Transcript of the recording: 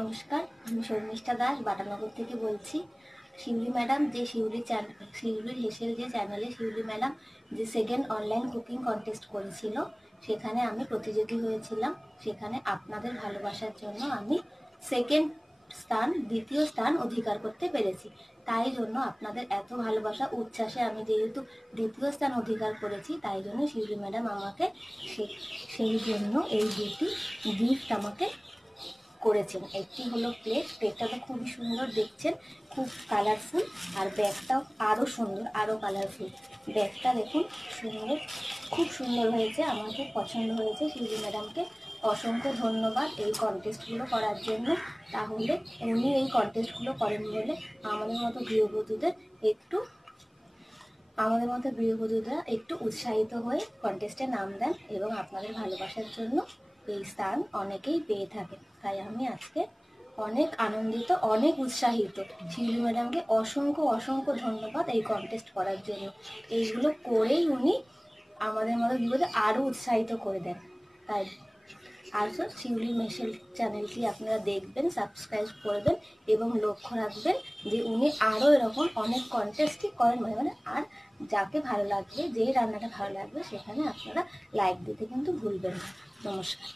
নমস্কার, আমি শর্মিষ্ঠা দাস বাটানগর থেকে বলছি। শিউলি ম্যাডাম যে শিউলির হেসেল যে চ্যানেলে শিউলি ম্যাডাম যে সেকেন্ড অনলাইন কুকিং কন্টেস্ট করেছিল, সেখানে আমি প্রতিযোগী হয়েছিলাম। সেখানে আপনাদের ভালোবাসার জন্য আমি দ্বিতীয় স্থান অধিকার করতে পেরেছি। তাই জন্য আপনাদের এত ভালোবাসা উচ্ছ্বাসে আমি যেহেতু দ্বিতীয় স্থান অধিকার করেছি, তাই জন্য শিউলি ম্যাডাম আমাকে সেই জন্য এই দুটি গিফট আমাকে করেছেন। একটি হলো প্লেটটা তো খুবই সুন্দর দেখছেন, খুব কালারফুল, আর ব্যাগটাও আরও সুন্দর, আরও কালারফুল। ব্যাগটা দেখুন সুন্দর, খুব সুন্দর হয়েছে, আমার খুব পছন্দ হয়েছে। শিউলি ম্যাডামকে অসংখ্য ধন্যবাদ এই কন্টেস্টগুলো করার জন্য। তাহলে উনি এই কন্টেস্টগুলো করেন বলে আমাদের মতো গৃহবধূরা একটু উৎসাহিত হয়ে কন্টেস্টে নাম দেন এবং আপনাদের ভালোবাসার জন্য এই স্থান অনেকেই পেয়ে থাকেন। তাই আমি আজকে অনেক আনন্দিত, অনেক উৎসাহিত। শিউলি ম্যাডামকে অসংখ্য ধন্যবাদ এই কন্টেস্ট করার জন্য। এইগুলো করেই উনি আমাদের মতো গৃহবধূ আরও উৎসাহিত করে দেন। তাই আজও শিউলি মেশেল চ্যানেলটি আপনারা দেখবেন, সাবস্ক্রাইব করবেন এবং লক্ষ্য রাখবেন যে উনি আরও এরকম অনেক কন্টেস্টই করেন। মানে আর যাকে ভালো লাগবে, যেই রান্নাটা ভালো লাগবে, সেখানে আপনারা লাইক দিতে কিন্তু ভুলবেন না। নমস্কার।